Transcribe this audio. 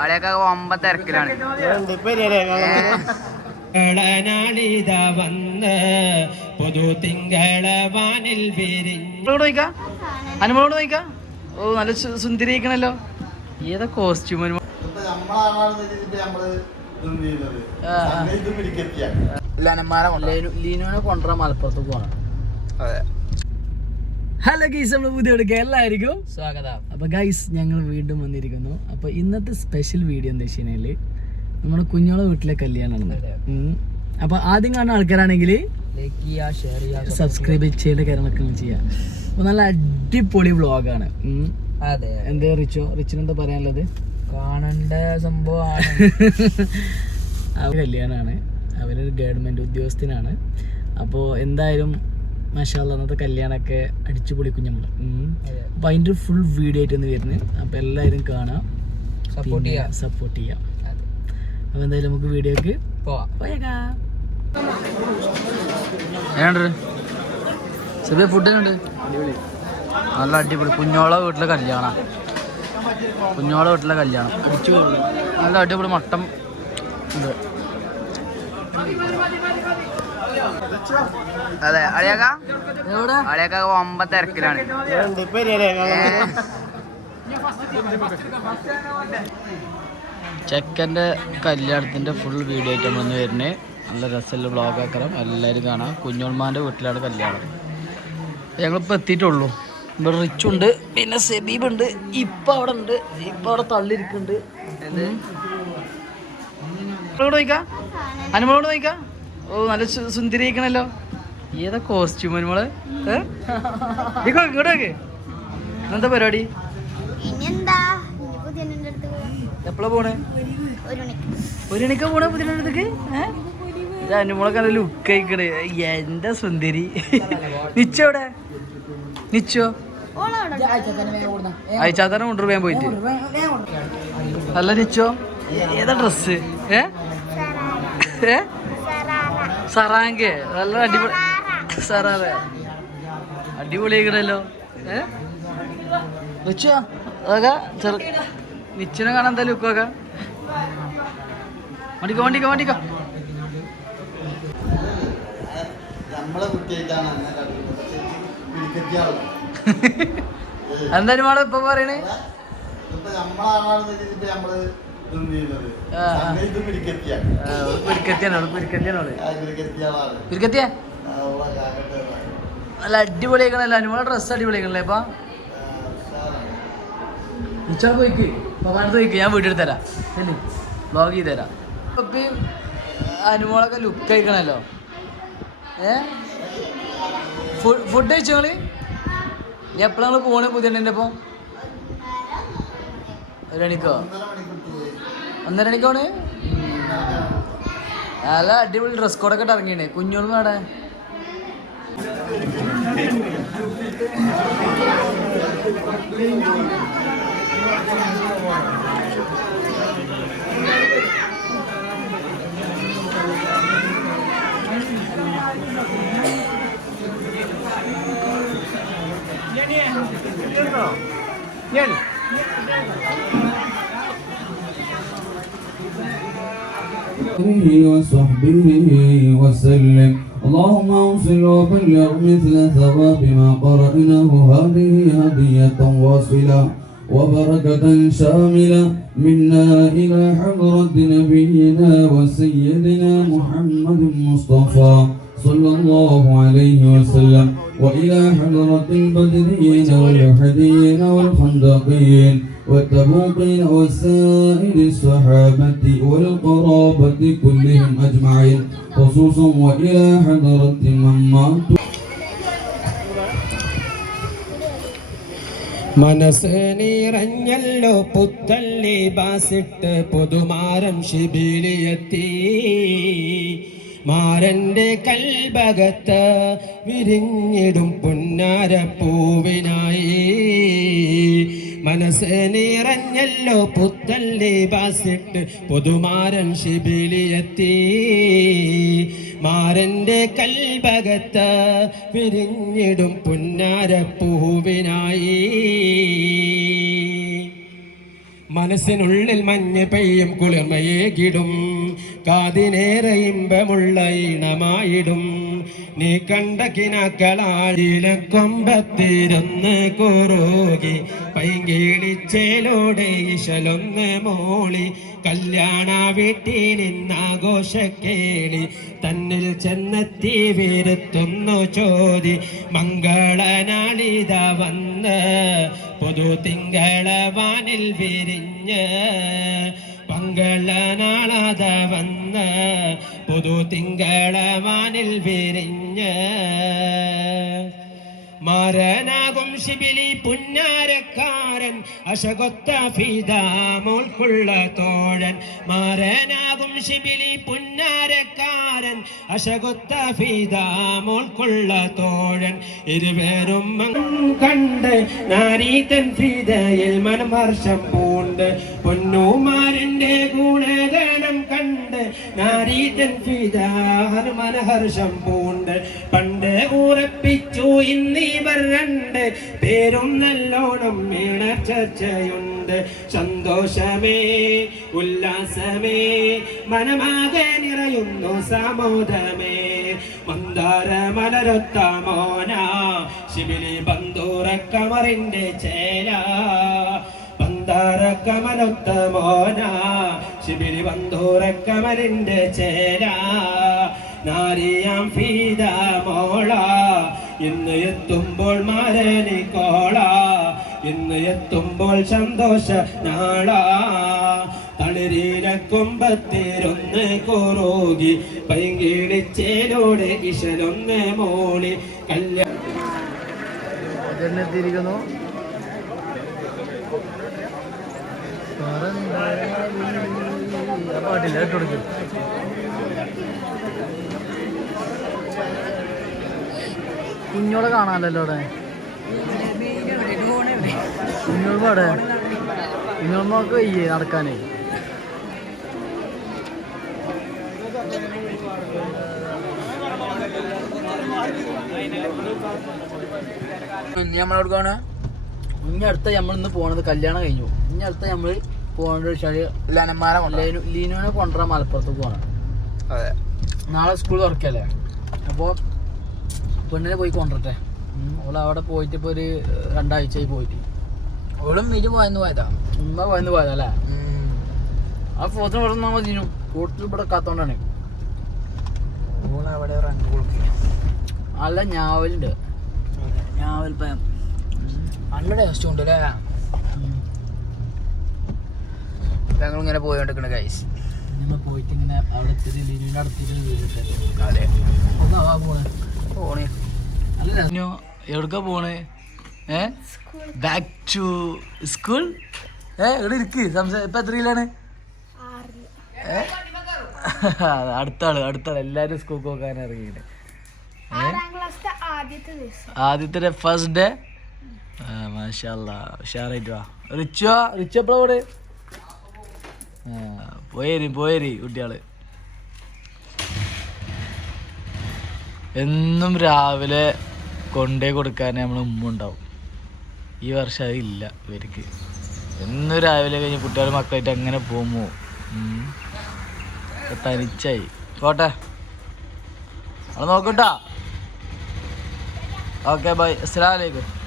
അളിയൊക്കെ ഒമ്പത് തിരക്കിലാണ്. നാളിത വന്ന് പുതു വിരിഞ്ഞു നോക്കാം ഓ നല്ല സുന്ദരിക്കണല്ലോ ഏതാ കോസ്റ്റ്യൂം ലീനുവിനെ കൊണ്ടുവരാൻ മലപ്പുറത്ത് പോകണം ഹലോ ഗൈസ് നമ്മൾ പുതിയ എടുക്കുക എല്ലാവർക്കും സ്വാഗതം. അപ്പൊ ഗൈസ് ഞങ്ങൾ വീണ്ടും വന്നിരിക്കുന്നു. അപ്പൊ ഇന്നത്തെ സ്പെഷ്യൽ വീഡിയോ എന്താ വെച്ച് കഴിഞ്ഞാൽ നമ്മുടെ കുഞ്ഞോളെ വീട്ടിലെ കല്യാണമാണ് അപ്പോൾ അപ്പൊ ആദ്യം കാണുന്ന ആൾക്കാരാണെങ്കിൽ സബ്സ്ക്രൈബ് ചെയ്യേണ്ട കാര്യങ്ങളൊക്കെ ചെയ്യാം. അപ്പൊ നല്ല അടിപൊളി വ്ളോഗാണ് അതെ എന്താ റിച്ചോ? റിച്ചിന് എന്താ പറയാനുള്ളത്? കാണണ്ട സംഭവമാണ്. അവർ കല്യാണമാണ് അവരൊരു ഗവൺമെന്റ് ഉദ്യോഗസ്ഥനാണ്. അപ്പോൾ എന്തായാലും മഷാല്ല അന്നത്തെ കല്യാണമൊക്കെ അടിച്ചു പൊളിക്കും നമ്മൾ അപ്പൊ അതിന്റെ അതിന്റെ ഫുൾ വീഡിയോ ആയിട്ട് വരുന്നത് അപ്പോൾ എല്ലാവരും കാണാം. സപ്പോർട്ട് ചെയ്യാം. സപ്പോർട്ട് ചെയ്യാം. അപ്പൊ അപ്പോൾ എന്തായാലും നമുക്ക് വീഡിയോക്ക് പോയേക്കാം. ചെറിയ ഫുഡ് ഉണ്ട് നല്ല അടിപൊളി. കുഞ്ഞോളെ വീട്ടിലെ കല്യാണം. കുഞ്ഞോളെ വീട്ടിലെ കല്യാണം. അടിച്ചു നല്ല അടിപൊളി മട്ടം ഉണ്ട്. അതെ അളിയാക്ക? എവിടെ? അളിയാക്ക ഒമ്പത് തിരക്കിലാണ്. ചെക്കന്റെ കല്യാണത്തിന്റെ ഫുൾ വീഡിയോ ആയിട്ട് വന്ന് വരുന്നത് നല്ല രസമുള്ള ബ്ലോഗ് ആക്കണം. എല്ലാവരും കാണാം. കുഞ്ഞോൾമാന്റെ വീട്ടിലാണ് കല്യാണം. ഞങ്ങളിപ്പോൾ എത്തിയിട്ടുള്ളൂ. ഇവിടെ റിച്ച് ഉണ്ട്. പിന്നെ സെബീബ് ഉണ്ട്. ഇപ്പം അവിടെ ഉണ്ട്. ഇപ്പം അവിടെ തള്ളിയിരിക്കുന്നുണ്ട്. അനുമോട് നോക്കാം ഓ നല്ല സുന്ദരി സുന്ദരിയാക്കണല്ലോ ഏതാ കോസ്റ്റ്യൂം നമ്മൾ ഇങ്ങോട്ടേക്ക് ഇങ്ങോട്ട് എന്താ പരിപാടി? എപ്പോഴാ പോണേ? ഒരു മണിക്ക് പോണേ പുതിയ അടുത്തേക്ക് ഇത് അനുമോളൊക്കെ നല്ല ലുക്ക് ആയിക്കണ് എന്താ സുന്ദരി? നിച്ചോ നിച്ചോടെ നിച്ചോ? അയച്ചാത്തന്നെ അയച്ചാത്തന്നെ വേഗം പോയിട്ട്. നല്ല നിച്ചോ? ഏതാ ഡ്രസ് ഏ? ഏ? സറാങ്കെ. നല്ല അടിപൊളി സറാറേ അടിപൊളിയാക്കണല്ലോ ഏ? നിച്ചോ അതൊക്കെ ചെറു നിച്ചിനെ കാണാൻ എന്താ ലുക്കൊക്കെ വണ്ടിക്കോ വണ്ടിക്കോ വണ്ടിക്കോ. എന്തായാലും ഇപ്പൊ പറയണേ? നമ്മൾ നല്ല അടിപൊളിയാക്കണല്ലോ അനുമോളെ ഡ്രസ്സ് അടിപൊളിയാക്കണല്ലേ ഇപ്പൊ. ഉച്ചാ പോയിക്ക്. ഞാൻ വീട്ടിൽ തരാം. അല്ലേ ബ്ലോഗ് ചെയ്ത് തരാം. ഇപ്പൊ അനുമോളൊക്കെ ലുക്ക് കഴിക്കണല്ലോ ഏ? ഫുഡ് കഴിച്ചോ നിങ്ങൾ? എപ്പോഴാണ് പോണേ പുതിയ ഒപ്പം? ഒരു മണിക്കോ ഒന്നര നല്ല അടിപൊളി ഡ്രസ് കോഡൊക്കെ ഇട്ട് ഇറങ്ങിയാണ് കുഞ്ഞോളും വേടെ آله وصحبه وسلم. اللهم اوصل وبلغ مثل ثواب ما قرأناه. هذه هدية واصلة وبركة شاملة. منا إلى حضرة نبينا وسيدنا محمد مصطفى صلى الله عليه وسلم. وإلى حضرة البدريين والأحديين والخندقين والتبوقين وسائر الصحابة والقرابة كلهم أجمعين خصوصا وإلى حضرة من ماتوا മനസ്സ് നിറഞ്ഞല്ലോ പുത്തല്ലി ബാസിട്ട് പുതുമാരം ശിബിലിയെത്തി മാരന്റെ കൽഭകത്ത് വിരിഞ്ഞിടും പുന്നാരപ്പൂവിനായി. മനസ്സ് നിറഞ്ഞല്ലോ പുത്തല്ലി ബാസിട്ട് പുതുമാരൻ ശിബിലിയെത്തി. മാരന്റെ കൽഭകത്ത് വിരിഞ്ഞിടും പുന്നാരപ്പൂവിനായി. മനസ്സിനുള്ളിൽ മഞ്ഞ് പെയ്യും കുളിർമയേകിടും. കാതിനേറെ ഇമ്പമുള്ള ഈണമായിടും. നീ കണ്ട കിനാക്കളാഴിലക്കൊമ്പത്തിരുന്ന് കുറുകി പൈങ്കിളിച്ചേലോടെ ഇശലൊന്ന് മോളി കല്യാണ വീട്ടിൽ നിന്നാഘോഷക്കേളി തന്നിൽ ചെന്നെത്തി വീരുത്തുന്നു ചോദി മംഗളനാളിത വന്ന് പുതു തിങ്കളവാനിൽ വിരിഞ്ഞ് മംഗളനാളത വന്ന് പുതു തിങ്കളവാനിൽ വിരിഞ്ഞ്. മാരനാകും ശിബിലി പുന്നാരക്കാരൻ. അശകൊത്ത ഫിദാമോൾക്കുള്ള തോഴൻ. മാരനാകും ശിബിലി പുന്നാരക്കാരൻ. അശകൊത്ത ഫിദാമോൾക്കുള്ള തോഴൻ. ഇരുവരും കണ്ട് നാരീതൻ ഫിദയിൽ മനമർഷം പൂണ്ട്. പൊന്നുമാരന്റെ ഗുണഗണം കണ്ട് നാരീതൻ ഫിദാർ മനഹർഷം പൂണ്ട്. പണ്ട് ഉറപ്പിച്ചു ഇന്നിവർ രണ്ട് പേരും നല്ലോണം വീണ ചർച്ചയുണ്ട്. സന്തോഷമേ ഉല്ലാസമേ മനമാകെ നിറയുന്നു സമോദമേ. മന്ദാര മലരൊത്ത മോന ശിബിലി ബന്ധൂറ കമറിന്റെ ചേല കമലൊത്ത മോന ശിബിലി ബന്ധൂറ കമലിന്റെ ചേല. നാരിയാം ഫീത മോള ഇന്ന് എത്തുമ്പോൾ മാരണി കോള. ഇന്ന് എത്തുമ്പോൾ സന്തോഷ നാള. തളിരീര കൊമ്പത്തിരുന്ന് കോറോകി. പൈങ്കിളിച്ചേലോടെ ഇശലൊന്ന് മോളി. കല്യാണം പാട്ടില്ല കൊടുക്കും കുഞ്ഞോളെ കാണാല്ലോ അവിടെ? കുഞ്ഞോൾമ അവിടെ കുഞ്ഞോൾമൊക്കെ വയ്യേ നടക്കാനേ. കാണാ ഇനി അടുത്ത നമ്മൾ ഇന്ന് പോണത് കല്യാണം കഴിഞ്ഞു. ഇനി അടുത്ത നമ്മൾ പോകേണ്ട വെച്ചാൽ ലനന്മാരെ ലീനുവിനെ കൊണ്ടുവരാൻ മലപ്പുറത്ത് പോകണം അതെ. നാളെ സ്കൂൾ തുറക്കല്ലേ? അപ്പോൾ പെണ്ണിനെ പോയി കൊണ്ടിട്ടെ ഓൾ അവിടെ പോയിട്ട് ഇപ്പോൾ ഒരു രണ്ടാഴ്ചയായി പോയിട്ട്. ഓളും വീട്ടിൽ പോയെന്ന് പോയതാ? ഉമ്മ പോയെന്ന് പോയതല്ലേ ആ ഫോത്തിന് ഇവിടെ നിന്നാൽ മതി കൂട്ടിൽ ഇവിടെ കാത്തോണ്ടാണ്. അല്ല ഞാവലുണ്ട്. ഞാവൽ പയം. നല്ല ടേസ്റ്റ് ഉണ്ട് അല്ലേ? ഞങ്ങളിങ്ങനെ പോയോണ്ടിരിക്കണ ഗൈസ് പോയിട്ട് ഇങ്ങനെ അവിടെ അടുത്തിട്ട് വീട്ടിൽ അതെ. ഒന്നാവാ പോണേ. എവിടക്ക പോണേ? ഏ? ബാക്ക് ടു സ്കൂൾ ഏ ഇവിടെ ഇരിക്ക്? സംസാ ഇപ്പൊ എത്രയിലാണ് ഏ? അടുത്ത ആൾ അടുത്ത ആൾ. എല്ലാരും സ്കൂൾ പോകാൻ ഇറങ്ങിയിട്ട് ആറാം ആദ്യത്തെ ഫസ്റ്റ് ഡേ മാഷല്ല. ഉഷാറായിട്ട് വാ. റിച്ചോ റിച്ച് എപ്പോഴാ പോടെ പോയേരി പോയേരി കുട്ടിയാൾ. എന്നും രാവിലെ കൊണ്ടേ കൊടുക്കാൻ നമ്മളെ ഉമ്മ ഉണ്ടാവും. ഈ വർഷം അതില്ല ഇവർക്ക്. എന്നും രാവിലെ കഴിഞ്ഞ് കുട്ടികൾ മക്കളായിട്ട് അങ്ങനെ പോകുമോ? തനിച്ചായി. പോട്ടെ. അത് നോക്കട്ടാ ഓക്കെ ബൈ. അസ്സലാമലൈക്കും